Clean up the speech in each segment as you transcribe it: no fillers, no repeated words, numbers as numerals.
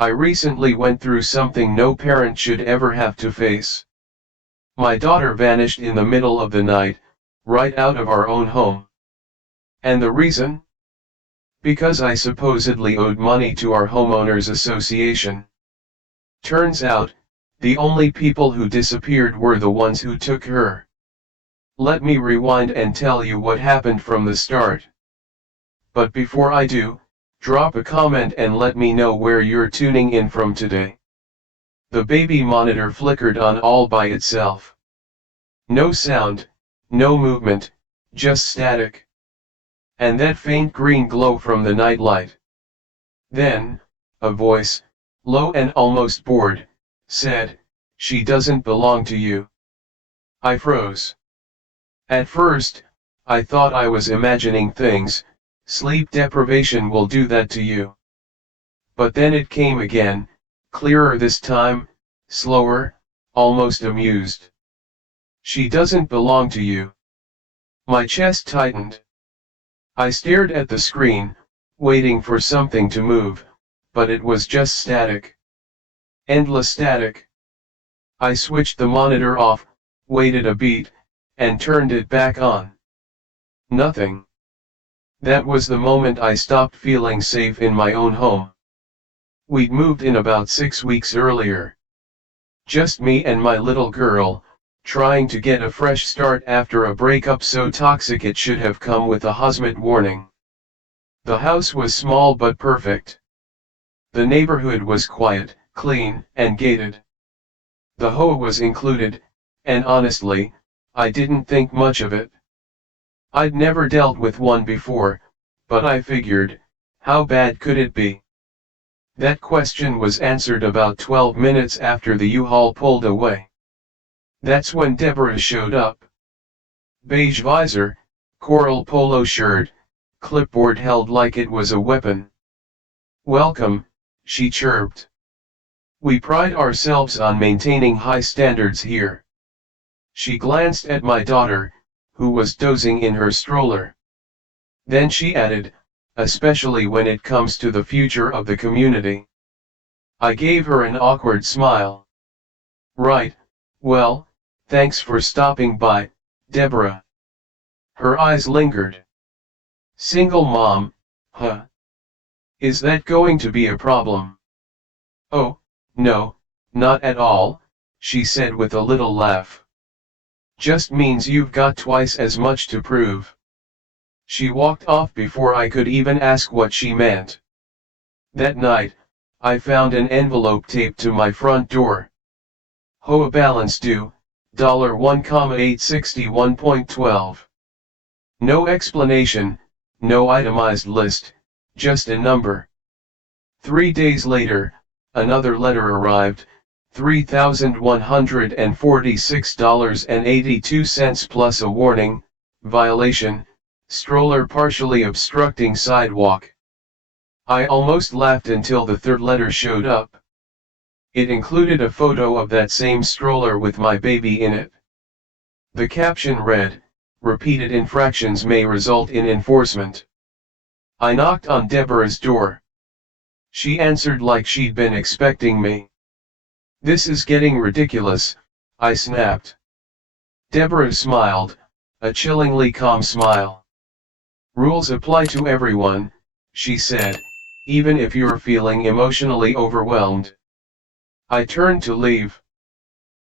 I recently went through something no parent should ever have to face. My daughter vanished in the middle of the night, right out of our own home. And the reason? Because I supposedly owed money to our homeowners association. Turns out, the only people who disappeared were the ones who took her. Let me rewind and tell you what happened from the start. But before I do, drop a comment and let me know where you're tuning in from today. The baby monitor flickered on all by itself. No sound, no movement, just static. And that faint green glow from the nightlight. Then, a voice, low and almost bored, said, "She doesn't belong to you." I froze. At first, I thought I was imagining things. Sleep deprivation will do that to you. But then it came again, clearer this time, slower, almost amused. "She doesn't belong to you." My chest tightened. I stared at the screen, waiting for something to move, but it was just static. Endless static. I switched the monitor off, waited a beat, and turned it back on. Nothing. That was the moment I stopped feeling safe in my own home. We'd moved in about 6 weeks earlier. Just me and my little girl, trying to get a fresh start after a breakup so toxic it should have come with a hazmat warning. The house was small but perfect. The neighborhood was quiet, clean, and gated. The HOA was included, and honestly, I didn't think much of it. I'd never dealt with one before, but I figured, how bad could it be? That question was answered about 12 minutes after the U-Haul pulled away. That's when Deborah showed up. Beige visor, coral polo shirt, clipboard held like it was a weapon. "Welcome," she chirped. "We pride ourselves on maintaining high standards here." She glanced at my daughter, who was dozing in her stroller. Then she added, "Especially when it comes to the future of the community." I gave her an awkward smile. "Right, well, thanks for stopping by, Deborah." Her eyes lingered. "Single mom, huh? Is that going to be a problem?" "Oh, no, not at all," she said with a little laugh. "Just means you've got twice as much to prove." She walked off before I could even ask what she meant. That night, I found an envelope taped to my front door. HOA balance due, $1,861.12. No explanation, no itemized list, just a number. 3 days later, another letter arrived, $3,146.82 plus a warning, violation, stroller partially obstructing sidewalk. I almost laughed until the third letter showed up. It included a photo of that same stroller with my baby in it. The caption read, "Repeated infractions may result in enforcement." I knocked on Deborah's door. She answered like she'd been expecting me. "This is getting ridiculous," I snapped. Deborah smiled, a chillingly calm smile. "Rules apply to everyone," she said, "even if you're feeling emotionally overwhelmed." I turned to leave.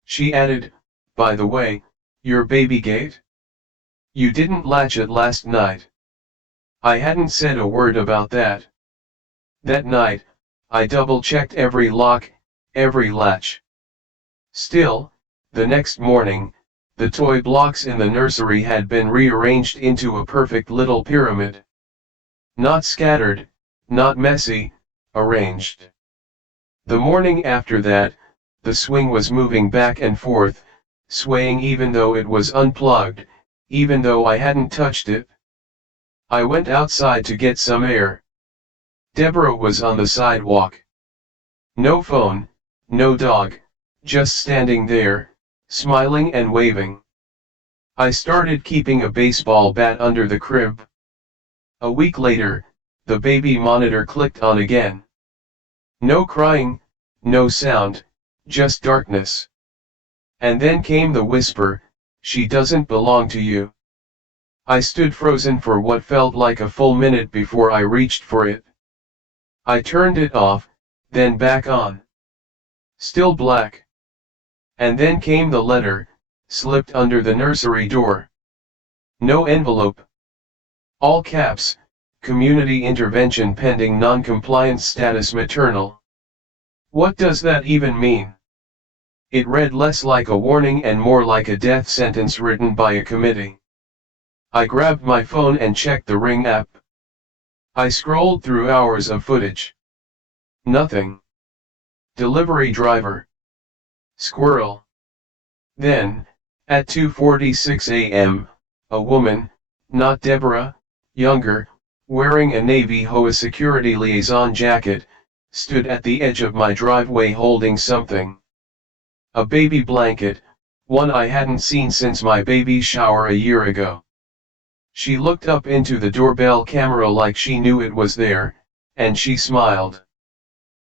She added, "By the way, your baby gate? You didn't latch it last night." I hadn't said a word about that. That night, I double-checked every lock, every latch. Still, the next morning, the toy blocks in the nursery had been rearranged into a perfect little pyramid. Not scattered, not messy, arranged. The morning after that, the swing was moving back and forth, swaying even though it was unplugged, even though I hadn't touched it. I went outside to get some air. Deborah was on the sidewalk. No phone, no dog, just standing there, smiling and waving. I started keeping a baseball bat under the crib. A week later, the baby monitor clicked on again. No crying, no sound, just darkness. And then came the whisper, "She doesn't belong to you." I stood frozen for what felt like a full minute before I reached for it. I turned it off, then back on. Still black. And then came the letter, slipped under the nursery door. No envelope. All caps, community intervention pending non-compliance status maternal. What does that even mean? It read less like a warning and more like a death sentence written by a committee. I grabbed my phone and checked the Ring app. I scrolled through hours of footage. Nothing. Delivery driver. Squirrel. Then, at 2:46 a.m., a woman, not Deborah, younger, wearing a Navy HOA security liaison jacket, stood at the edge of my driveway holding something. A baby blanket, one I hadn't seen since my baby's shower a year ago. She looked up into the doorbell camera like she knew it was there, and she smiled.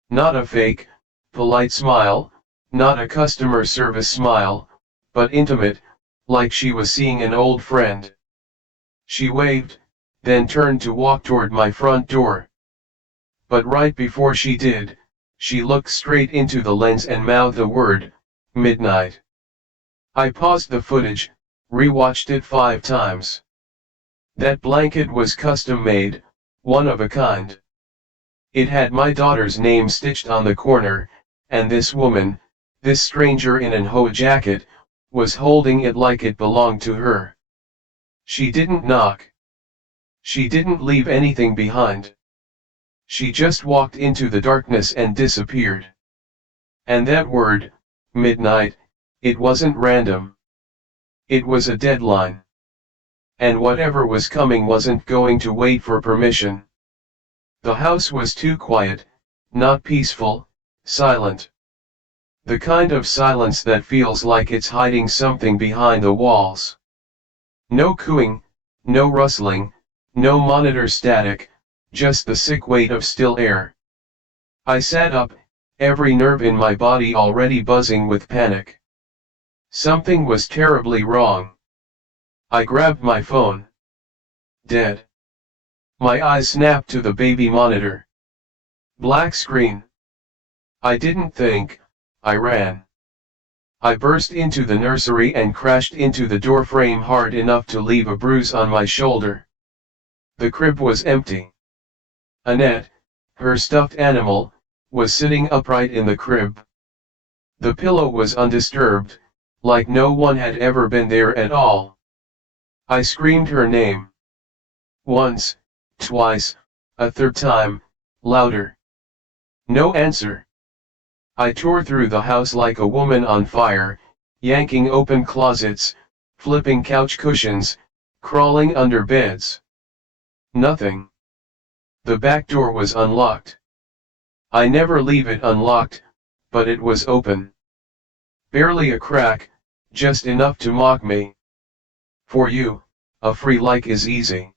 Not a fake, polite smile, not a customer service smile, but intimate, like she was seeing an old friend. She waved, then turned to walk toward my front door. But right before she did, she looked straight into the lens and mouthed the word, "Midnight." I paused the footage, rewatched it 5 times. That blanket was custom made, one of a kind. It had my daughter's name stitched on the corner, and this woman, this stranger in an HOA jacket, was holding it like it belonged to her. She didn't knock. She didn't leave anything behind. She just walked into the darkness and disappeared. And that word, midnight, it wasn't random. It was a deadline. And whatever was coming wasn't going to wait for permission. The house was too quiet, not peaceful, silent. The kind of silence that feels like it's hiding something behind the walls. No cooing, no rustling, no monitor static, just the sick weight of still air. I sat up, every nerve in my body already buzzing with panic. Something was terribly wrong. I grabbed my phone. Dead. My eyes snapped to the baby monitor. Black screen. I didn't think, I ran. I burst into the nursery and crashed into the door frame hard enough to leave a bruise on my shoulder. The crib was empty. Annette, her stuffed animal, was sitting upright in the crib. The pillow was undisturbed, like no one had ever been there at all. I screamed her name. Once, twice, a third time, louder. No answer. I tore through the house like a woman on fire, yanking open closets, flipping couch cushions, crawling under beds. Nothing. The back door was unlocked. I never leave it unlocked, but it was open. Barely a crack, just enough to mock me. For you, a free like is easy.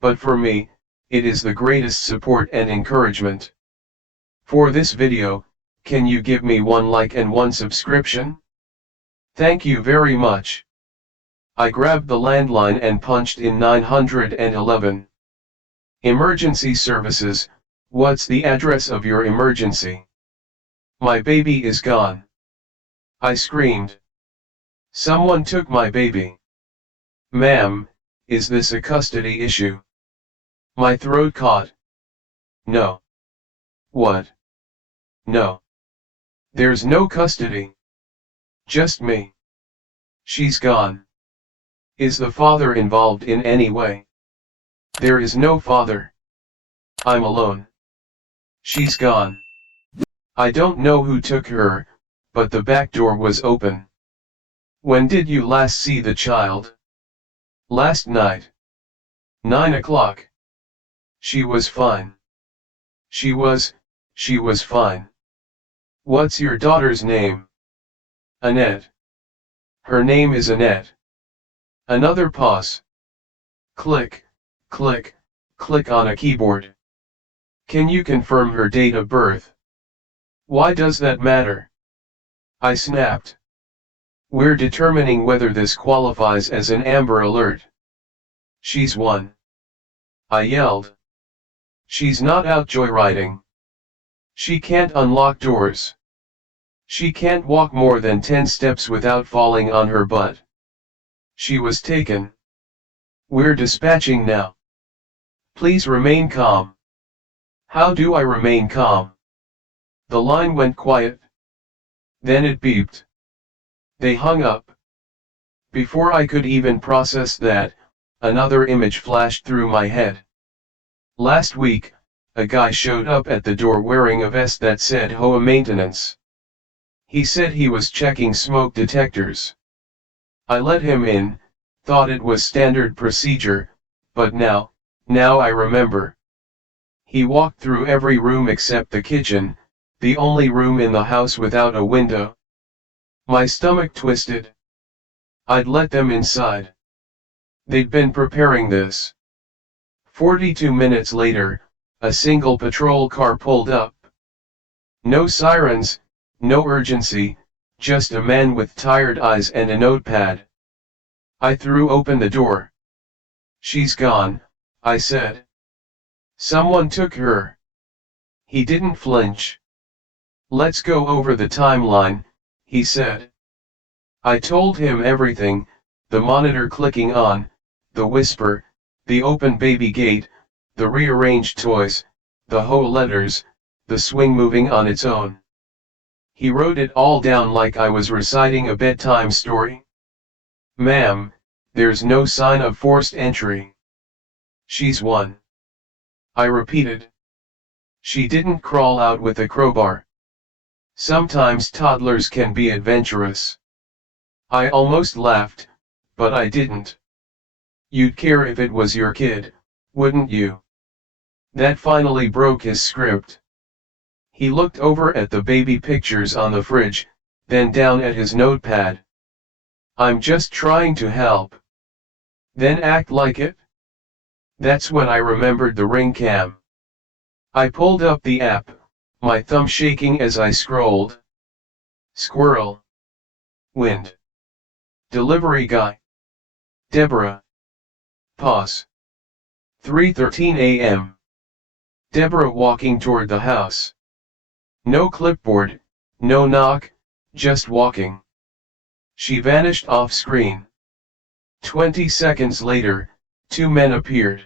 But for me, it is the greatest support and encouragement. For this video, can you give me 1 like and 1 subscription? Thank you very much. I grabbed the landline and punched in 911. Emergency services, what's the address of your emergency? My baby is gone. I screamed. Someone took my baby. Ma'am, is this a custody issue? My throat caught. No. What? No. There's no custody. Just me. She's gone. Is the father involved in any way? There is no father. I'm alone. She's gone. I don't know who took her, but the back door was open. When did you last see the child? Last night. 9 o'clock. She was fine. She was fine. What's your daughter's name? Annette. Her name is Annette. Another pause. Click, click, click on a keyboard. Can you confirm her date of birth? Why does that matter? I snapped. We're determining whether this qualifies as an Amber Alert. She's one. I yelled. She's not out joyriding. She can't unlock doors. She can't walk more than 10 steps without falling on her butt. She was taken. We're dispatching now. Please remain calm. How do I remain calm? The line went quiet. Then it beeped. They hung up. Before I could even process that, another image flashed through my head. Last week, a guy showed up at the door wearing a vest that said HOA maintenance. He said he was checking smoke detectors. I let him in, thought it was standard procedure, but now I remember. He walked through every room except the kitchen, the only room in the house without a window. My stomach twisted. I'd let them inside. They'd been preparing this. 42 minutes later, a single patrol car pulled up. No sirens, no urgency, just a man with tired eyes and a notepad. I threw open the door. She's gone, I said. Someone took her. He didn't flinch. Let's go over the timeline, he said. I told him everything, the monitor clicking on, the whisper, the open baby gate, the rearranged toys, the HOA letters, the swing moving on its own. He wrote it all down like I was reciting a bedtime story. Ma'am, there's no sign of forced entry. She's one. I repeated. She didn't crawl out with a crowbar. Sometimes toddlers can be adventurous. I almost laughed, but I didn't. You'd care if it was your kid, wouldn't you? That finally broke his script. He looked over at the baby pictures on the fridge, then down at his notepad. I'm just trying to help. Then act like it? That's when I remembered the ring cam. I pulled up the app, my thumb shaking as I scrolled. Squirrel. Wind. Delivery guy. Deborah. Pause. 3:13 a.m. Deborah walking toward the house. No clipboard, no knock, just walking. She vanished off screen. 20 seconds later, two men appeared.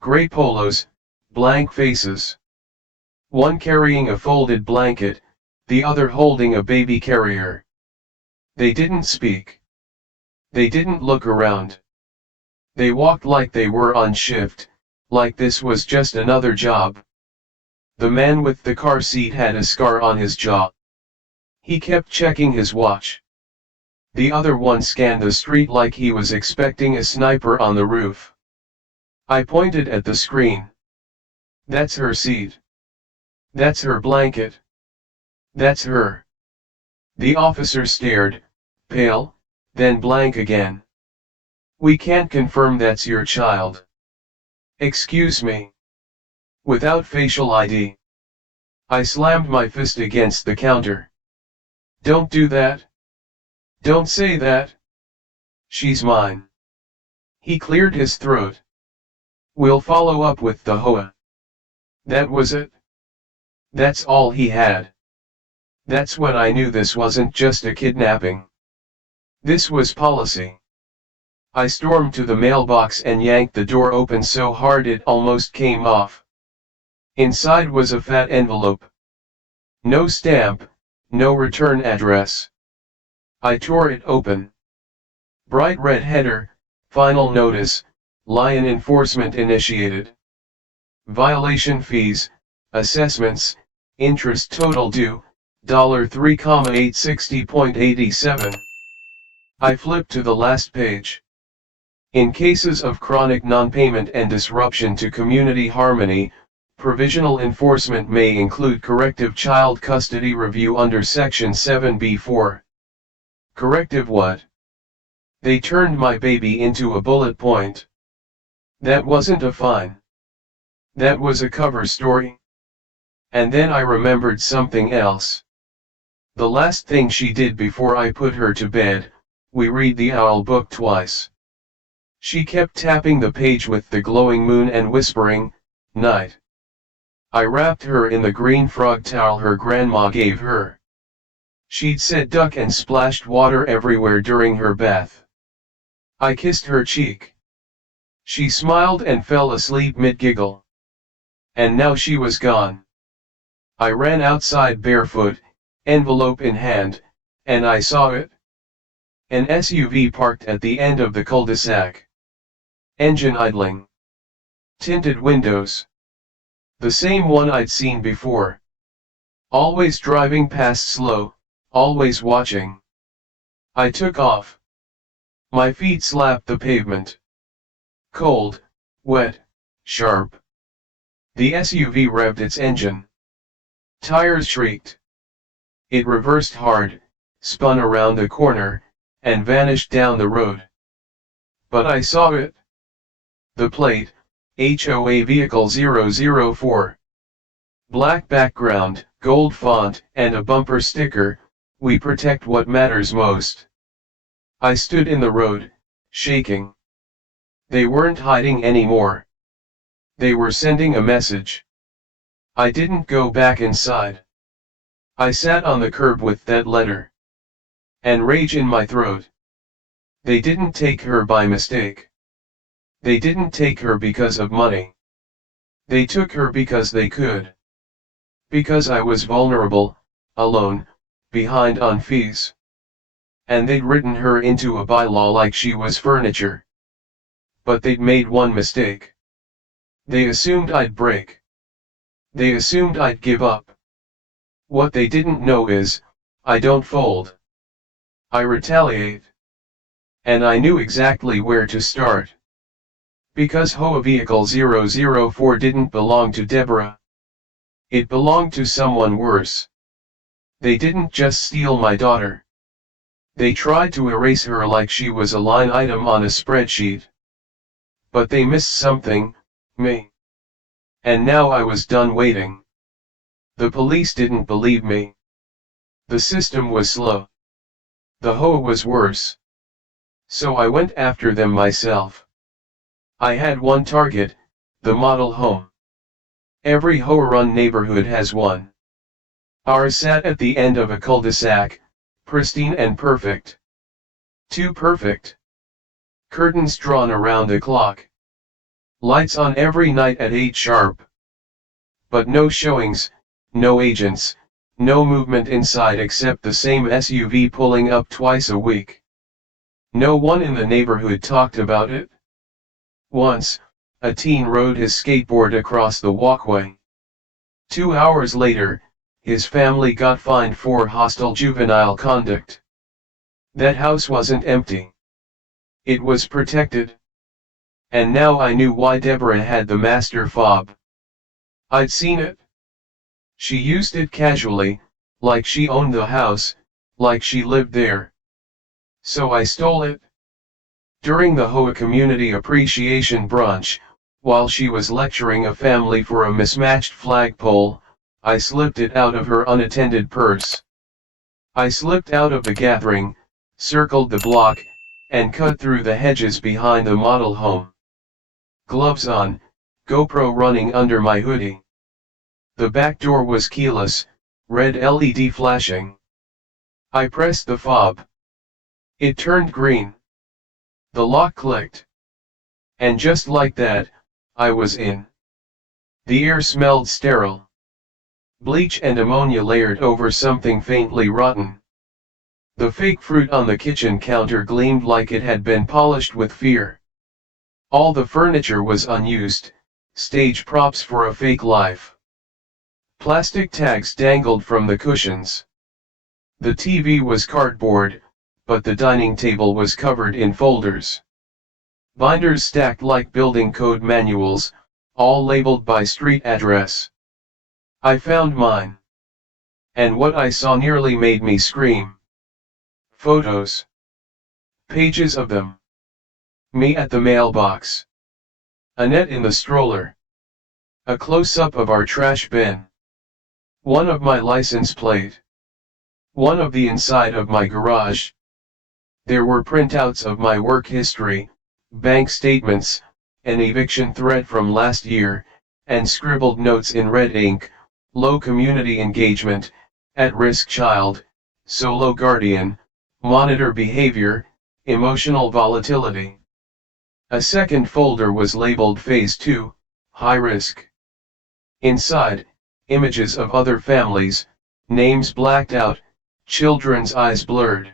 Gray polos, blank faces. One carrying a folded blanket, the other holding a baby carrier. They didn't speak. They didn't look around. They walked like they were on shift, like this was just another job. The man with the car seat had a scar on his jaw. He kept checking his watch. The other one scanned the street like he was expecting a sniper on the roof. I pointed at the screen. That's her seat. That's her blanket. That's her. The officer stared, pale, then blank again. We can't confirm that's your child. Excuse me. Without facial ID. I slammed my fist against the counter. Don't do that. Don't say that. She's mine. He cleared his throat. We'll follow up with the HOA. That was it. That's all he had. That's when I knew this wasn't just a kidnapping. This was policy. I stormed to the mailbox and yanked the door open so hard it almost came off. Inside was a fat envelope. No stamp, no return address. I tore it open. Bright red header, final notice, Lion enforcement initiated. Violation fees, assessments, interest total due, $3,860.87. I flipped to the last page. In cases of chronic non-payment and disruption to community harmony, provisional enforcement may include corrective child custody review under Section 7B4. Corrective what? They turned my baby into a bullet point. That wasn't a fine. That was a cover story. And then I remembered something else. The last thing she did before I put her to bed, we read the Owl book twice. She kept tapping the page with the glowing moon and whispering, "Night." I wrapped her in the green frog towel her grandma gave her. She'd said duck and splashed water everywhere during her bath. I kissed her cheek. She smiled and fell asleep mid-giggle. And now she was gone. I ran outside barefoot, envelope in hand, and I saw it. An SUV parked at the end of the cul-de-sac. Engine idling. Tinted windows. The same one I'd seen before. Always driving past slow, always watching. I took off. My feet slapped the pavement. Cold, wet, sharp. The SUV revved its engine. Tires shrieked. It reversed hard, spun around the corner, and vanished down the road. But I saw it. The plate, HOA Vehicle 004. Black background, gold font, and a bumper sticker, "We protect what matters most." I stood in the road, shaking. They weren't hiding anymore. They were sending a message. I didn't go back inside. I sat on the curb with that letter. And rage in my throat. They didn't take her by mistake. They didn't take her because of money. They took her because they could. Because I was vulnerable, alone, behind on fees. And they'd written her into a bylaw like she was furniture. But they'd made one mistake. They assumed I'd break. They assumed I'd give up. What they didn't know is, I don't fold. I retaliate. And I knew exactly where to start. Because HOA Vehicle 004 didn't belong to Deborah. It belonged to someone worse. They didn't just steal my daughter. They tried to erase her like she was a line item on a spreadsheet. But they missed something, me. And now I was done waiting. The police didn't believe me. The system was slow. The HOA was worse. So I went after them myself. I had one target, the model home. Every HOA-run neighborhood has one. Ours sat at the end of a cul-de-sac, pristine and perfect. Too perfect. Curtains drawn around the clock. Lights on every night at 8 sharp. But no showings, no agents, no movement inside except the same SUV pulling up twice a week. No one in the neighborhood talked about it. Once, a teen rode his skateboard across the walkway. 2 hours later, his family got fined for hostile juvenile conduct. That house wasn't empty. It was protected. And now I knew why Deborah had the master fob. I'd seen it. She used it casually, like she owned the house, like she lived there. So I stole it. During the HOA Community Appreciation Brunch, while she was lecturing a family for a mismatched flagpole, I slipped it out of her unattended purse. I slipped out of the gathering, circled the block, and cut through the hedges behind the model home. Gloves on, GoPro running under my hoodie. The back door was keyless, red LED flashing. I pressed the fob. It turned green. The lock clicked. And just like that, I was in. The air smelled sterile. Bleach and ammonia layered over something faintly rotten. The fake fruit on the kitchen counter gleamed like it had been polished with fear. All the furniture was unused, stage props for a fake life. Plastic tags dangled from the cushions. The TV was cardboard, but the dining table was covered in folders. Binders stacked like building code manuals, all labeled by street address. I found mine. And what I saw nearly made me scream. Photos. Pages of them. Me at the mailbox. Annette in the stroller. A close-up of our trash bin. One of my license plate. One of the inside of my garage. There were printouts of my work history, bank statements, an eviction threat from last year, and scribbled notes in red ink: low community engagement, at-risk child, solo guardian, monitor behavior, emotional volatility. A second folder was labeled Phase 2, high risk. Inside, images of other families, names blacked out, children's eyes blurred.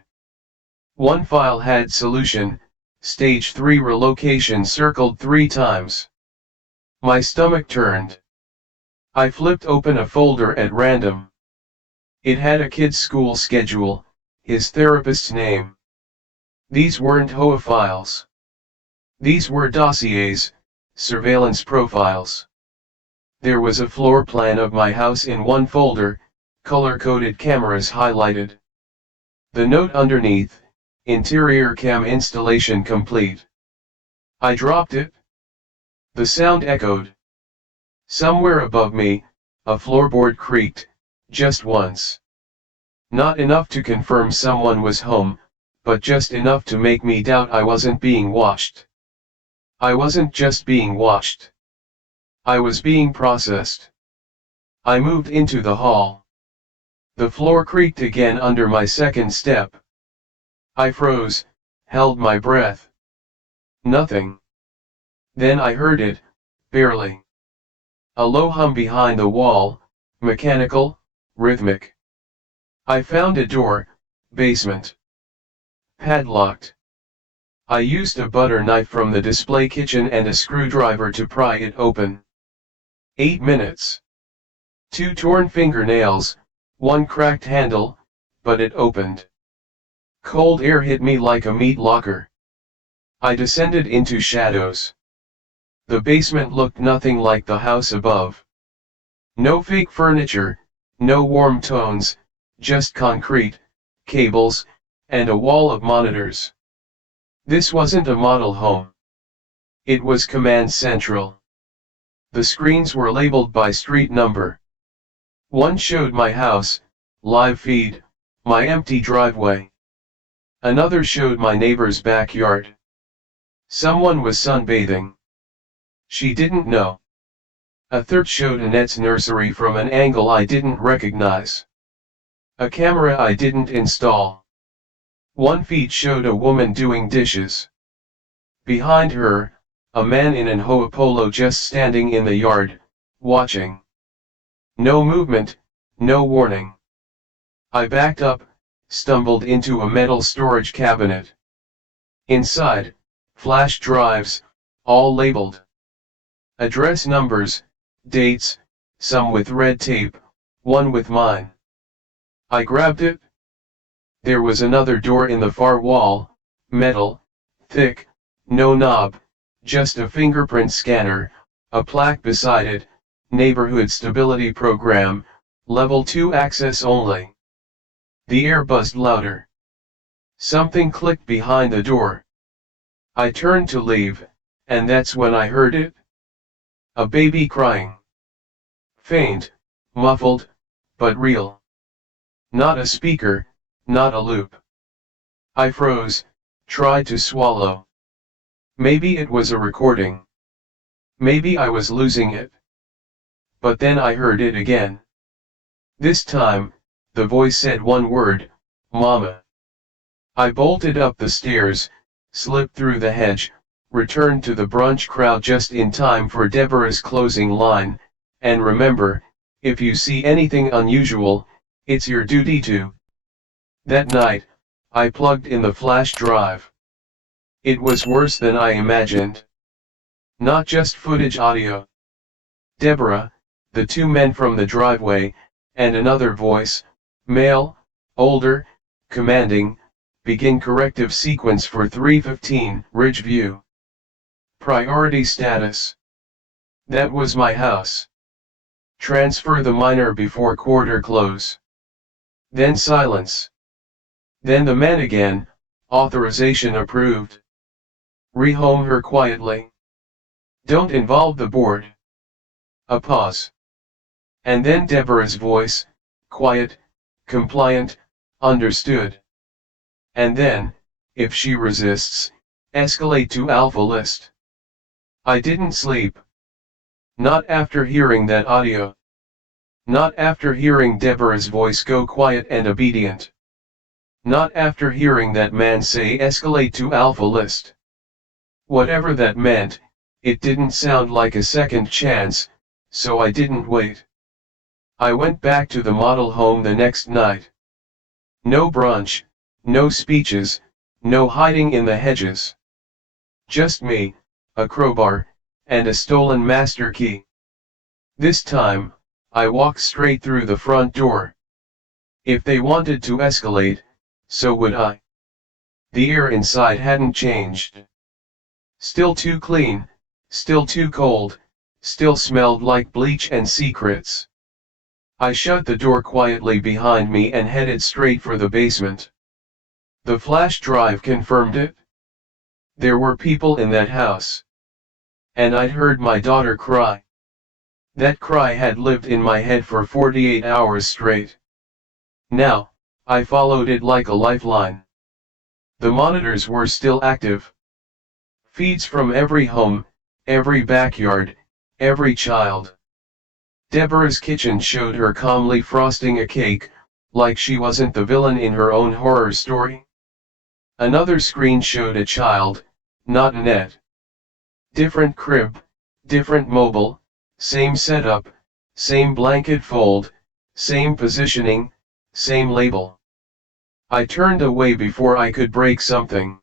One file had solution, stage 3 relocation circled 3 times. My stomach turned. I flipped open a folder at random. It had a kid's school schedule, his therapist's name. These weren't HOA files. These were dossiers, surveillance profiles. There was a floor plan of my house in one folder, color-coded cameras highlighted. The note underneath: interior cam installation complete. I dropped it. The sound echoed. Somewhere above me, a floorboard creaked, just once. Not enough to confirm someone was home, but just enough to make me doubt I wasn't being watched. I wasn't just being watched. I was being processed. I moved into the hall. The floor creaked again under my second step. I froze, held my breath. Nothing. Then I heard it, barely. A low hum behind the wall, mechanical, rhythmic. I found a door, basement. Padlocked. I used a butter knife from the display kitchen and a screwdriver to pry it open. 8 minutes. 2 torn fingernails, 1 cracked handle, but it opened. Cold air hit me like a meat locker. I descended into shadows. The basement looked nothing like the house above. No fake furniture, no warm tones, just concrete, cables, and a wall of monitors. This wasn't a model home. It was command central. The screens were labeled by street number. One showed my house, live feed, my empty driveway. Another showed my neighbor's backyard. Someone was sunbathing. She didn't know. A third showed Annette's nursery from an angle I didn't recognize. A camera I didn't install. One feed showed a woman doing dishes. Behind her, a man in an HOA polo just standing in the yard, watching. No movement, no warning. I backed up, stumbled into a metal storage cabinet. Inside, flash drives, all labeled. Address numbers, dates, some with red tape, one with mine. I grabbed it. There was another door in the far wall, metal, thick, no knob, just a fingerprint scanner, a plaque beside it: Neighborhood Stability Program, Level 2 access only. The air buzzed louder. Something clicked behind the door. I turned to leave, and that's when I heard it. A baby crying. Faint, muffled, but real. Not a speaker, not a loop. I froze, tried to swallow. Maybe it was a recording. Maybe I was losing it. But then I heard it again. This time, the voice said one word: Mama. I bolted up the stairs, slipped through the hedge, returned to the brunch crowd just in time for Deborah's closing line: and remember, if you see anything unusual, it's your duty to. That night, I plugged in the flash drive. It was worse than I imagined. Not just footage audio. Deborah, the 2 men from the driveway, and another voice, male, older, commanding: begin corrective sequence for 3:15 Ridgeview. Priority status. That was my house. Transfer the minor before quarter close. Then silence. Then the man again: authorization approved. Rehome her quietly. Don't involve the board. A pause. And then Deborah's voice, quiet, compliant, understood. And then, if she resists, escalate to Alpha List. I didn't sleep. Not after hearing that audio. Not after hearing Deborah's voice go quiet and obedient. Not after hearing that man say escalate to Alpha List. Whatever that meant, it didn't sound like a second chance, so I didn't wait. I went back to the model home the next night. No brunch, no speeches, no hiding in the hedges. Just me, a crowbar, and a stolen master key. This time, I walked straight through the front door. If they wanted to escalate, so would I. The air inside hadn't changed. Still too clean, still too cold, still smelled like bleach and secrets. I shut the door quietly behind me and headed straight for the basement. The flash drive confirmed it. There were people in that house. And I'd heard my daughter cry. That cry had lived in my head for 48 hours straight. Now, I followed it like a lifeline. The monitors were still active. Feeds from every home, every backyard, every child. Deborah's kitchen showed her calmly frosting a cake, like she wasn't the villain in her own horror story. Another screen showed a child, not Annette. Different crib, different mobile, same setup, same blanket fold, same positioning, same label. I turned away before I could break something.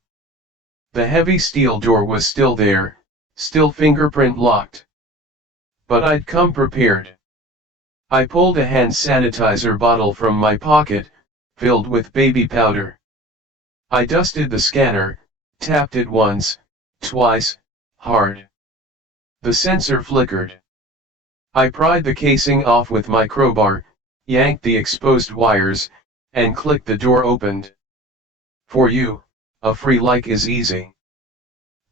The heavy steel door was still there, still fingerprint locked. But I'd come prepared. I pulled a hand sanitizer bottle from my pocket, filled with baby powder. I dusted the scanner, tapped it once, twice, hard. The sensor flickered. I pried the casing off with my crowbar, yanked the exposed wires, and clicked. The door opened. For you, a free like is easy.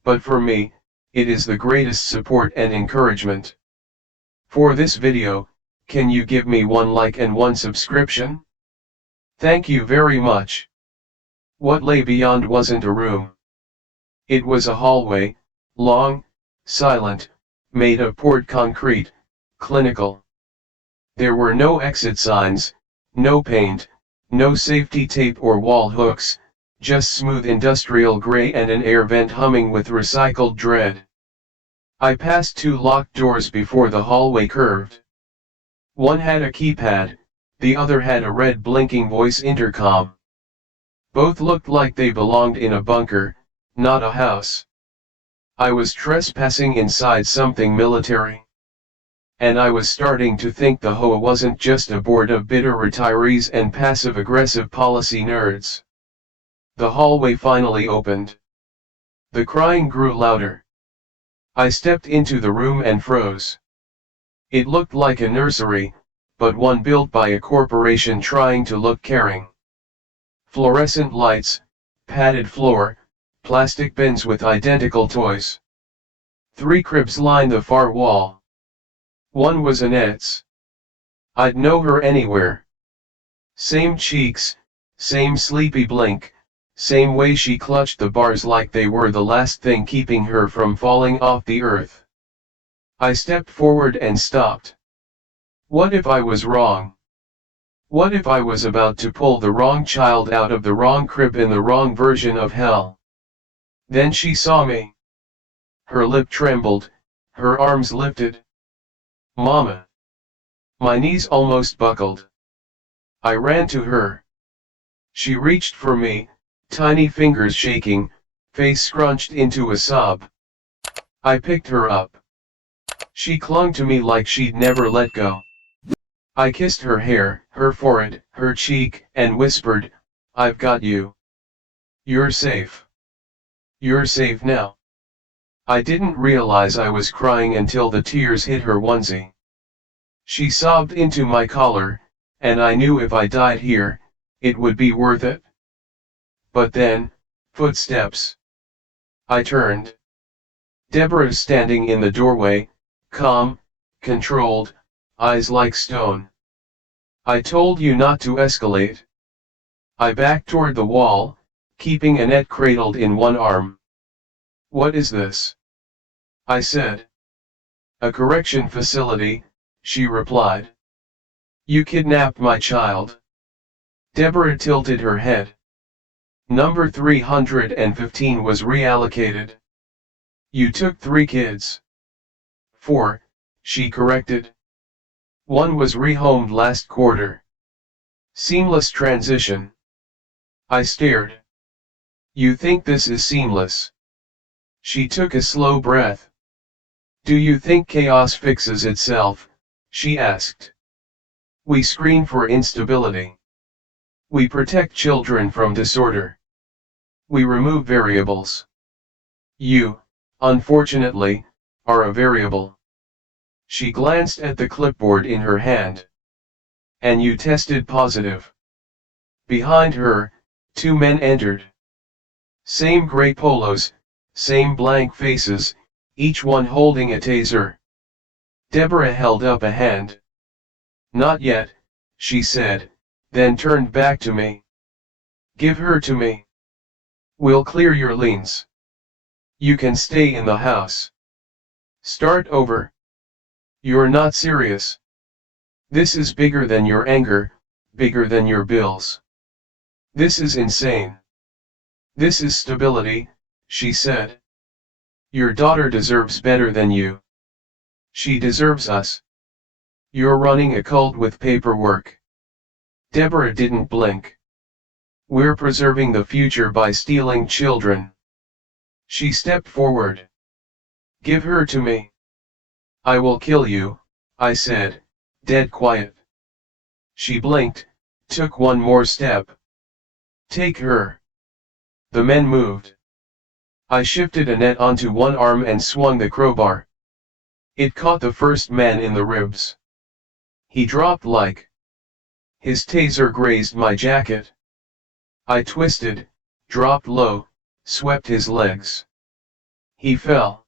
But for me, it is the greatest support and encouragement. For this video, can you give me 1 like and 1 subscription? Thank you very much. What lay beyond wasn't a room. It was a hallway, long, silent, made of poured concrete, clinical. There were no exit signs, no paint, no safety tape or wall hooks, just smooth industrial gray and an air vent humming with recycled dread. I passed 2 locked doors before the hallway curved. One had a keypad, the other had a red blinking voice intercom. Both looked like they belonged in a bunker, not a house. I was trespassing inside something military. And I was starting to think the HOA wasn't just a board of bitter retirees and passive-aggressive policy nerds. The hallway finally opened. The crying grew louder. I stepped into the room and froze. It looked like a nursery, but one built by a corporation trying to look caring. Fluorescent lights, padded floor, plastic bins with identical toys. 3 cribs lined the far wall. One was Annette's. I'd know her anywhere. Same cheeks, same sleepy blink, same way she clutched the bars like they were the last thing keeping her from falling off the earth. I stepped forward and stopped. What if I was wrong? What if I was about to pull the wrong child out of the wrong crib in the wrong version of hell? Then she saw me. Her lip trembled, her arms lifted. Mama. My knees almost buckled. I ran to her. She reached for me, tiny fingers shaking, face scrunched into a sob. I picked her up. She clung to me like she'd never let go. I kissed her hair, her forehead, her cheek, and whispered, "I've got you. You're safe. You're safe now." I didn't realize I was crying until the tears hit her onesie. She sobbed into my collar, and I knew if I died here, it would be worth it. But then, footsteps. I turned. Deborah standing in the doorway, calm, controlled, eyes like stone. I told you not to escalate. I backed toward the wall, keeping Annette cradled in one arm. What is this? I said. A correction facility, she replied. You kidnapped my child. Deborah tilted her head. Number 315 was reallocated. You took 3 kids. 4, she corrected. 1 was rehomed last quarter. Seamless transition. I stared. You think this is seamless? She took a slow breath. Do you think chaos fixes itself? She asked. We screen for instability. We protect children from disorder. We remove variables. You, unfortunately, are a variable. She glanced at the clipboard in her hand. And you tested positive. Behind her, 2 men entered. Same gray polos, same blank faces, each one holding a taser. Deborah held up a hand. Not yet, she said, then turned back to me. Give her to me. We'll clear your liens. You can stay in the house. Start over. You're not serious. This is bigger than your anger, bigger than your bills. This is insane. This is stability, she said. Your daughter deserves better than you. She deserves us. You're running a cult with paperwork. Deborah didn't blink. We're preserving the future by stealing children. She stepped forward. Give her to me. I will kill you, I said, dead quiet. She blinked, took 1 more step. Take her. The men moved. I shifted Annette onto one arm and swung the crowbar. It caught the first man in the ribs. He dropped like. His taser grazed my jacket. I twisted, dropped low, swept his legs. He fell.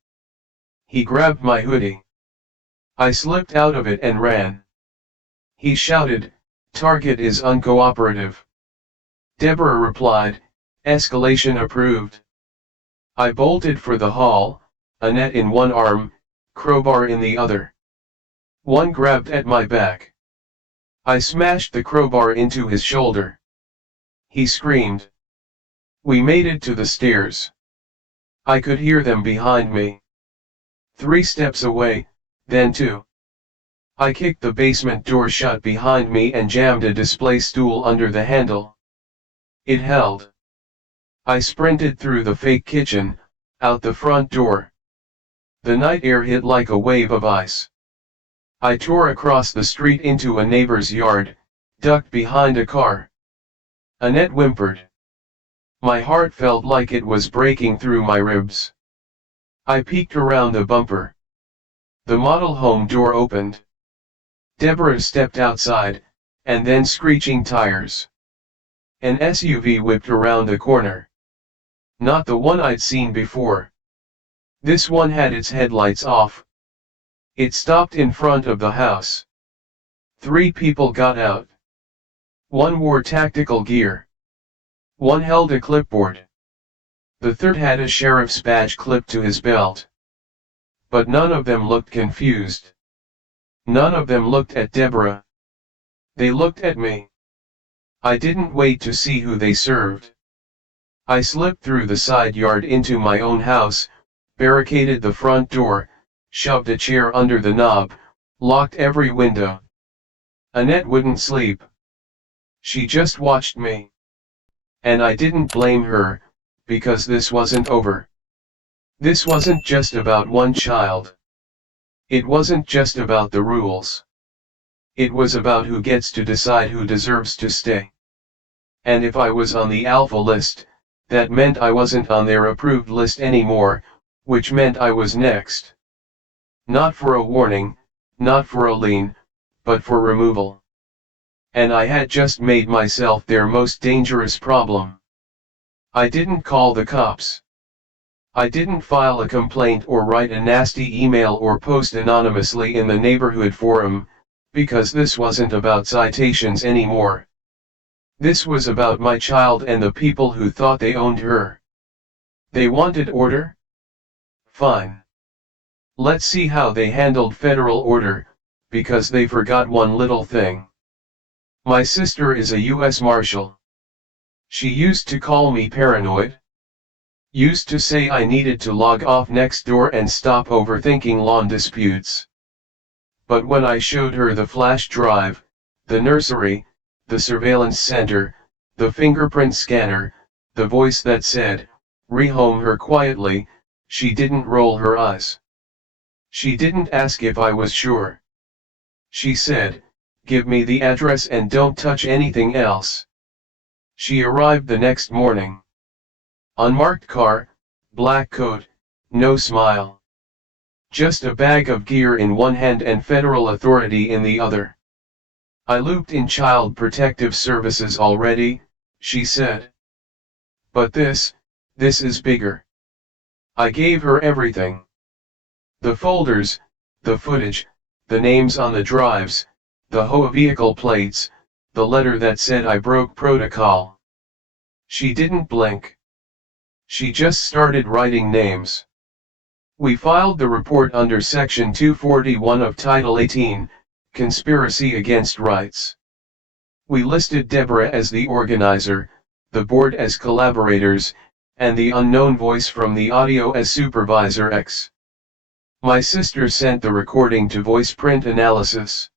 He grabbed my hoodie. I slipped out of it and ran. He shouted, "Target is uncooperative." Deborah replied, "Escalation approved." I bolted for the hall, Annette in one arm, crowbar in the other. One grabbed at my back. I smashed the crowbar into his shoulder. He screamed. We made it to the stairs. I could hear them behind me. 3 steps away, then 2. I kicked the basement door shut behind me and jammed a display stool under the handle. It held. I sprinted through the fake kitchen, out the front door. The night air hit like a wave of ice. I tore across the street into a neighbor's yard, ducked behind a car. Annette whimpered. My heart felt like it was breaking through my ribs. I peeked around the bumper. The model home door opened. Deborah stepped outside, and then screeching tires. An SUV whipped around the corner. Not the one I'd seen before. This one had its headlights off. It stopped in front of the house. 3 people got out. One wore tactical gear. One held a clipboard. The third had a sheriff's badge clipped to his belt. But none of them looked confused. None of them looked at Deborah. They looked at me. I didn't wait to see who they served. I slipped through the side yard into my own house, barricaded the front door, shoved a chair under the knob, locked every window. Annette wouldn't sleep. She just watched me. And I didn't blame her, because this wasn't over. This wasn't just about one child. It wasn't just about the rules. It was about who gets to decide who deserves to stay. And if I was on the alpha list, that meant I wasn't on their approved list anymore, which meant I was next. Not for a warning, not for a lien, but for removal. And I had just made myself their most dangerous problem. I didn't call the cops. I didn't file a complaint or write a nasty email or post anonymously in the neighborhood forum, because this wasn't about citations anymore. This was about my child and the people who thought they owned her. They wanted order? Fine. Let's see how they handled federal order, because they forgot one little thing. My sister is a U.S. Marshal. She used to call me paranoid. Used to say I needed to log off next door and stop overthinking lawn disputes. But when I showed her the flash drive, the nursery, the surveillance center, the fingerprint scanner, the voice that said, "Rehome her quietly," she didn't roll her eyes. She didn't ask if I was sure. She said, "Give me the address and don't touch anything else." She arrived the next morning. Unmarked car, black coat, no smile. Just a bag of gear in one hand and federal authority in the other. "I looped in Child Protective Services already," she said. "But this is bigger." I gave her everything. The folders, the footage, the names on the drives, the HOA vehicle plates, the letter that said I broke protocol. She didn't blink. She just started writing names. We filed the report under Section 241 of Title 18, Conspiracy Against Rights. We listed Deborah as the organizer, the board as collaborators, and the unknown voice from the audio as Supervisor X. My sister sent the recording to voice print analysis.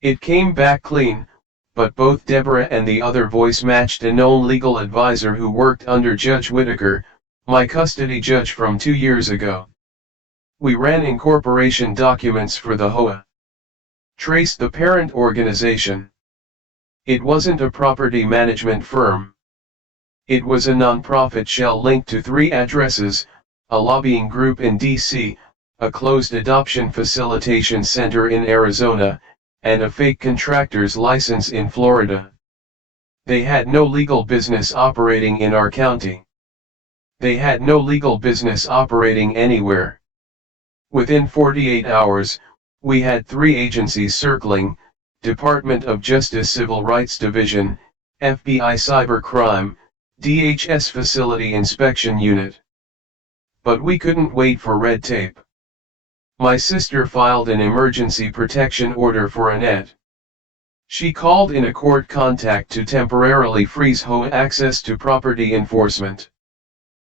It came back clean, but both Deborah and the other voice matched a known legal advisor who worked under Judge Whitaker, my custody judge from 2 years ago. We ran incorporation documents for the HOA. Traced the parent organization. It wasn't a property management firm. It was a non-profit shell linked to 3 addresses, a lobbying group in D.C., a closed adoption facilitation center in Arizona, and a fake contractor's license in Florida. They had no legal business operating in our county. They had no legal business operating anywhere. Within 48 hours, we had 3 agencies circling: Department of Justice Civil Rights Division, FBI Cybercrime, DHS Facility Inspection Unit. But we couldn't wait for red tape. My sister filed an emergency protection order for Annette. She called in a court contact to temporarily freeze HOA access to property enforcement.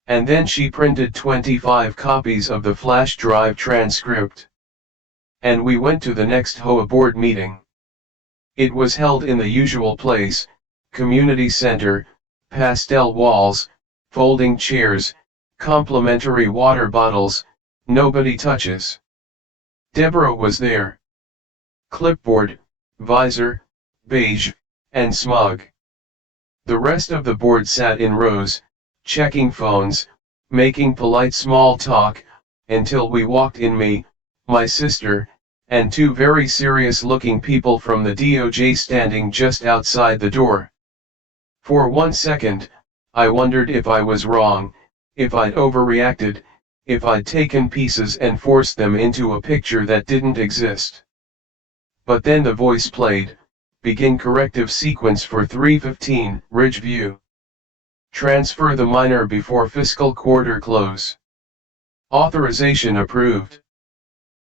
And then she printed 25 copies of the flash drive transcript. And we went to the next HOA board meeting. It was held in the usual place: community center, pastel walls, folding chairs, complimentary water bottles, nobody touches. Deborah was there. Clipboard, visor, beige, and smug. The rest of the board sat in rows, checking phones, making polite small talk, until we walked in, me, my sister, and 2 very serious-looking people from the DOJ standing just outside the door. For 1 second, I wondered if I was wrong, if I'd overreacted, if I'd taken pieces and forced them into a picture that didn't exist. But then the voice played: "Begin corrective sequence for 315 Ridgeview. Transfer the minor before fiscal quarter close. Authorization approved.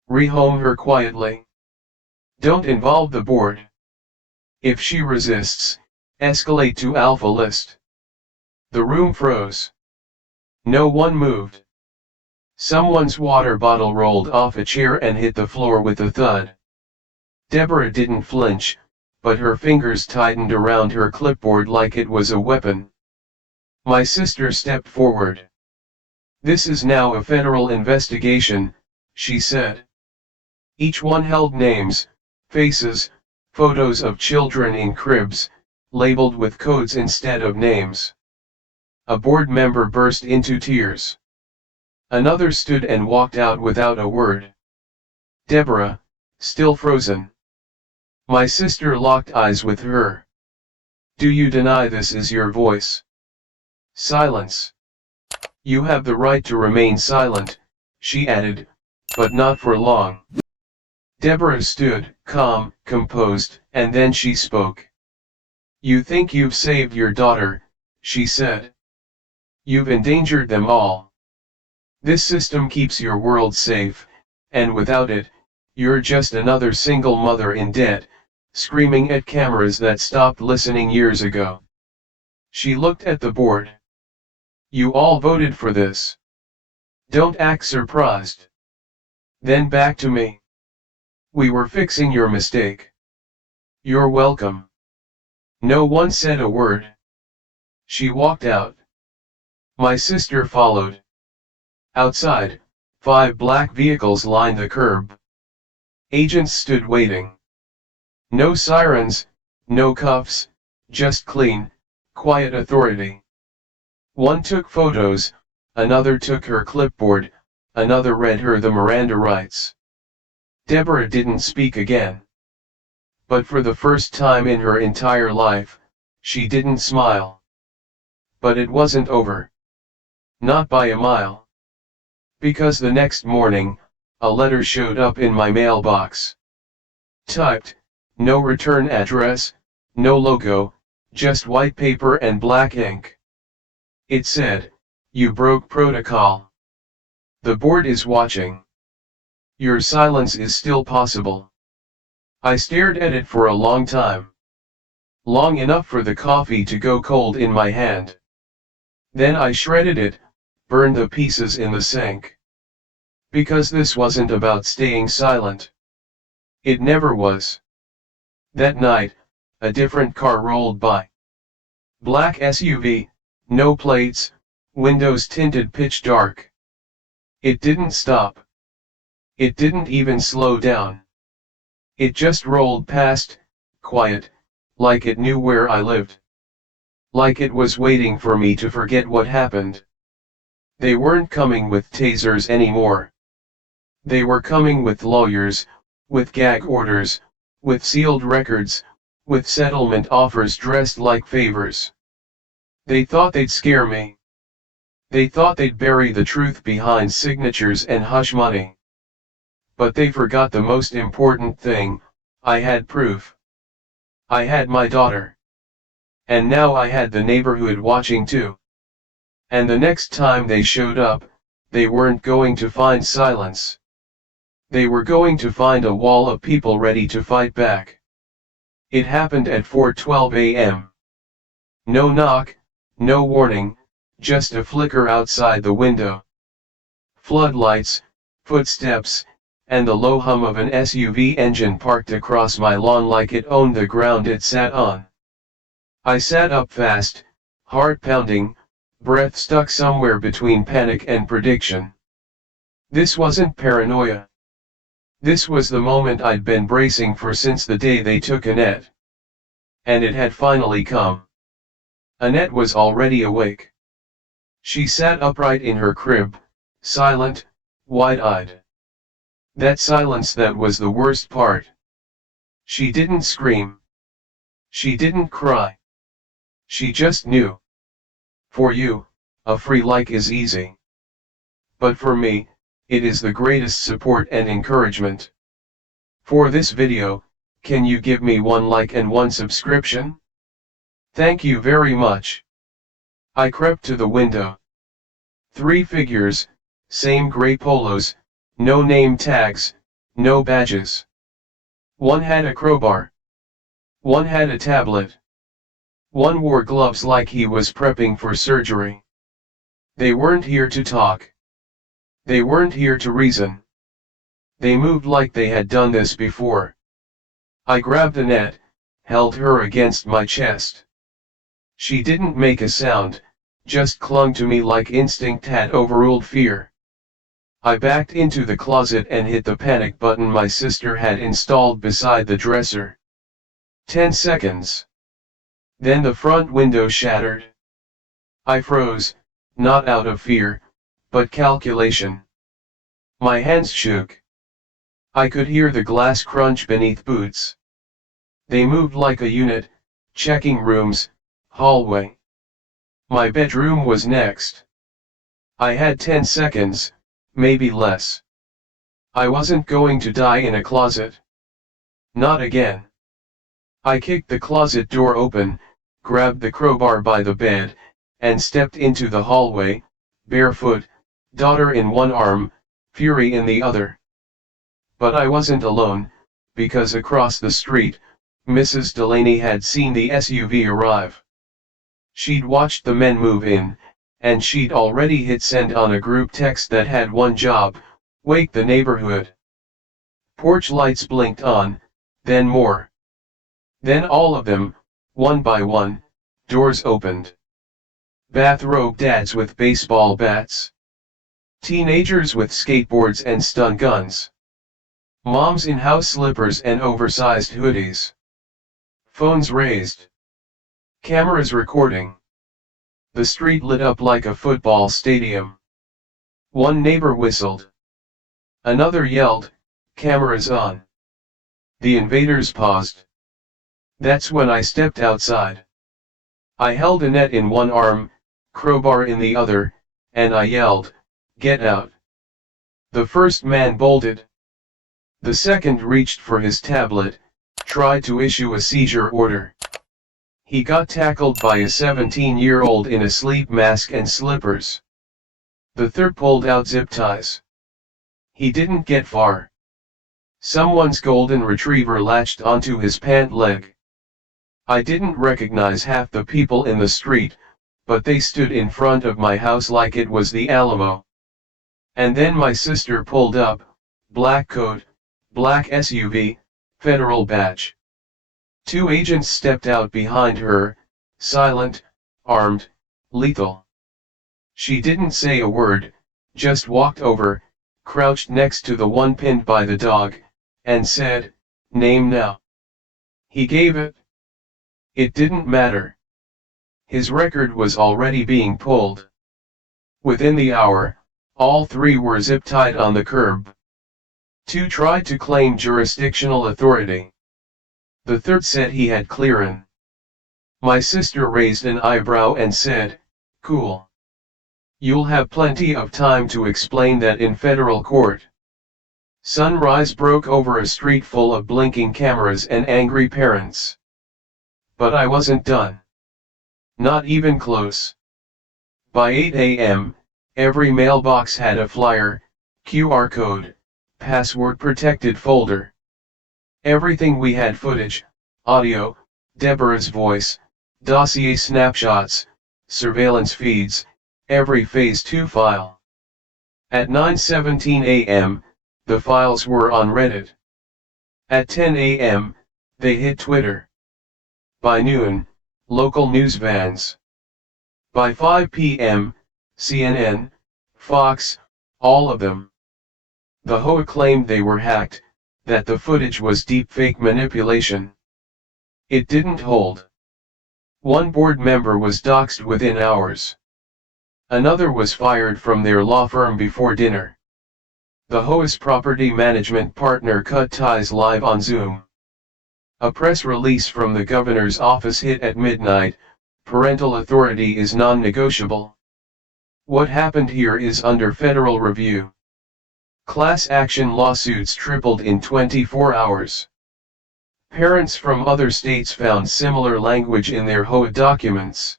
Rehome her quietly. Don't involve the board. If she resists, escalate to Alpha List." The room froze. No one moved. Someone's water bottle rolled off a chair and hit the floor with a thud. Deborah didn't flinch, but her fingers tightened around her clipboard like it was a weapon. My sister stepped forward. "This is now a federal investigation," she said. Each one held names, faces, photos of children in cribs, labeled with codes instead of names. A board member burst into tears. Another stood and walked out without a word. Deborah, still frozen. My sister locked eyes with her. "Do you deny this is your voice?" Silence. You have the right to remain silent, she added, but not for long. Deborah stood, calm, composed, and then she spoke. You think you've saved your daughter, she said. You've endangered them all. This system keeps your world safe, and without it, you're just another single mother in debt, screaming at cameras that stopped listening years ago. She looked at the board. You all voted for this. Don't act surprised. Then back to me. We were fixing your mistake. You're welcome. No one said a word. She walked out. My sister followed. Outside, 5 black vehicles lined the curb. Agents stood waiting. No sirens, no cuffs, just clean, quiet authority. One took photos, another took her clipboard, another read her the Miranda rights. Deborah didn't speak again. But for the first time in her entire life, she didn't smile. But it wasn't over. Not by a mile. Because the next morning, a letter showed up in my mailbox. Typed, no return address, no logo, just white paper and black ink. It said, you broke protocol. The board is watching. Your silence is still possible. I stared at it for a long time. Long enough for the coffee to go cold in my hand. Then I shredded it, burned the pieces in the sink. Because this wasn't about staying silent. It never was. That night, a different car rolled by. Black SUV, no plates, windows tinted pitch dark. It didn't stop. It didn't even slow down. It just rolled past, quiet, like it knew where I lived. Like it was waiting for me to forget what happened. They weren't coming with tasers anymore. They were coming with lawyers, with gag orders, with sealed records, with settlement offers dressed like favors. They thought they'd scare me. They thought they'd bury the truth behind signatures and hush money. But they forgot the most important thing, I had proof. I had my daughter. And now I had the neighborhood watching too. And the next time they showed up, they weren't going to find silence. They were going to find a wall of people ready to fight back. It happened at 4:12 a.m. No knock, no warning, just a flicker outside the window. Floodlights, footsteps, and the low hum of an SUV engine parked across my lawn like it owned the ground it sat on. I sat up fast, heart pounding, breath stuck somewhere between panic and prediction. This wasn't paranoia. This was the moment I'd been bracing for since the day they took Annette. And it had finally come. Annette was already awake. She sat upright in her crib, silent, wide-eyed. That silence that was the worst part. She didn't scream. She didn't cry. She just knew. For you, a free like is easy. But for me, it is the greatest support and encouragement. For this video, can you give me 1 like and 1 subscription? Thank you very much. I crept to the window. 3 figures, same gray polos, no name tags, no badges. One had a crowbar. One had a tablet. One wore gloves like he was prepping for surgery. They weren't here to talk. They weren't here to reason. They moved like they had done this before. I grabbed Annette, held her against my chest. She didn't make a sound, just clung to me like instinct had overruled fear. I backed into the closet and hit the panic button my sister had installed beside the dresser. 10 seconds. Then the front window shattered. I froze, not out of fear, but calculation. My hands shook. I could hear the glass crunch beneath boots. They moved like a unit, checking rooms, hallway. My bedroom was next. I had 10 seconds, maybe less. I wasn't going to die in a closet. Not again. I kicked the closet door open, grabbed the crowbar by the bed, and stepped into the hallway, barefoot, daughter in one arm, fury in the other. But I wasn't alone, because across the street, Mrs. Delaney had seen the SUV arrive. She'd watched the men move in, and she'd already hit send on a group text that had one job: wake the neighborhood. Porch lights blinked on, then more. Then all of them, one by one, doors opened. Bathrobe dads with baseball bats. Teenagers with skateboards and stun guns. Moms in house slippers and oversized hoodies. Phones raised. Cameras recording. The street lit up like a football stadium. One neighbor whistled. Another yelled, "Cameras on." The invaders paused. That's when I stepped outside. I held a net in one arm, crowbar in the other, and I yelled, "Get out." The first man bolted. The second reached for his tablet, tried to issue a seizure order. He got tackled by a 17-year-old in a sleep mask and slippers. The third pulled out zip ties. He didn't get far. Someone's golden retriever latched onto his pant leg. I didn't recognize half the people in the street, but they stood in front of my house like it was the Alamo. And then my sister pulled up, black coat, black SUV, federal badge. Two agents stepped out behind her, silent, armed, lethal. She didn't say a word, just walked over, crouched next to the one pinned by the dog, and said, "Name now." He gave it. It didn't matter. His record was already being pulled. Within the hour, all three were zip-tied on the curb. Two tried to claim jurisdictional authority. The third said he had clearin'. My sister raised an eyebrow and said, "Cool. You'll have plenty of time to explain that in federal court." Sunrise broke over a street full of blinking cameras and angry parents. But I wasn't done. Not even close. By 8 a.m., every mailbox had a flyer, QR code, password-protected folder. Everything we had: footage, audio, Deborah's voice, dossier snapshots, surveillance feeds, every Phase 2 file. At 9:17 a.m., the files were on Reddit. At 10 a.m., they hit Twitter. By noon, local news vans. By 5 p.m., CNN, Fox, all of them. The HOA claimed they were hacked, that the footage was deepfake manipulation. It didn't hold. One board member was doxxed within hours. Another was fired from their law firm before dinner. The HOA's property management partner cut ties live on Zoom. A press release from the governor's office hit at midnight: parental authority is non-negotiable. What happened here is under federal review. Class action lawsuits tripled in 24 hours. Parents from other states found similar language in their HOA documents.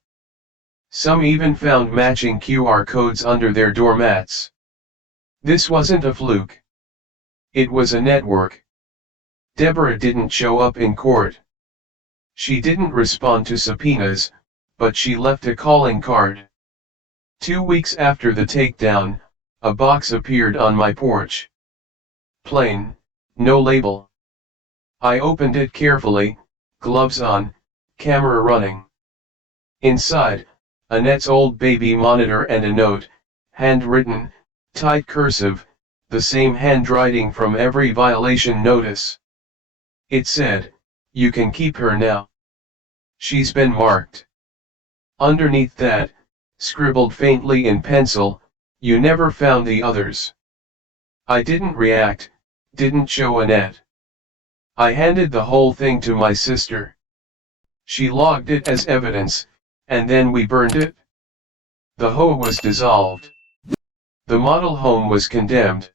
Some even found matching QR codes under their doormats. This wasn't a fluke. It was a network. Deborah didn't show up in court. She didn't respond to subpoenas, but she left a calling card. 2 weeks after the takedown, a box appeared on my porch. Plain, no label. I opened it carefully, gloves on, camera running. Inside, Annette's old baby monitor and a note, handwritten, tight cursive, the same handwriting from every violation notice. It said, "You can keep her now. She's been marked." Underneath that, scribbled faintly in pencil, "You never found the others." I didn't react, didn't show Annette. I handed the whole thing to my sister. She logged it as evidence, and then we burned it. The HOA was dissolved. The model home was condemned.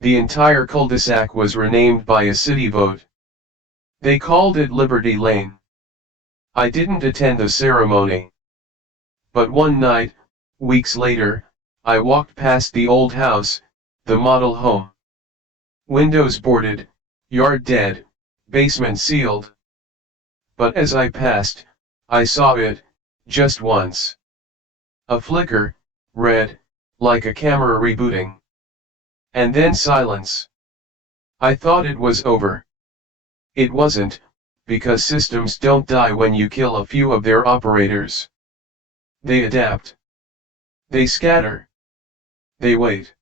The entire cul-de-sac was renamed by a city vote. They called it Liberty Lane. I didn't attend the ceremony. But one night, weeks later, I walked past the old house, the model home. Windows boarded, yard dead, basement sealed. But as I passed, I saw it, just once. A flicker, red, like a camera rebooting. And then silence. I thought it was over. It wasn't, because systems don't die when you kill a few of their operators. They adapt. They scatter. They wait.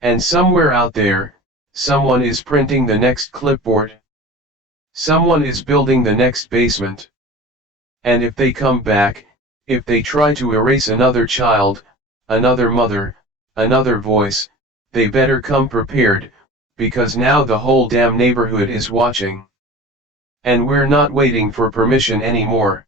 And somewhere out there, someone is printing the next clipboard. Someone is building the next basement. And if they come back, if they try to erase another child, another mother, another voice, they better come prepared, because now the whole damn neighborhood is watching. And we're not waiting for permission anymore.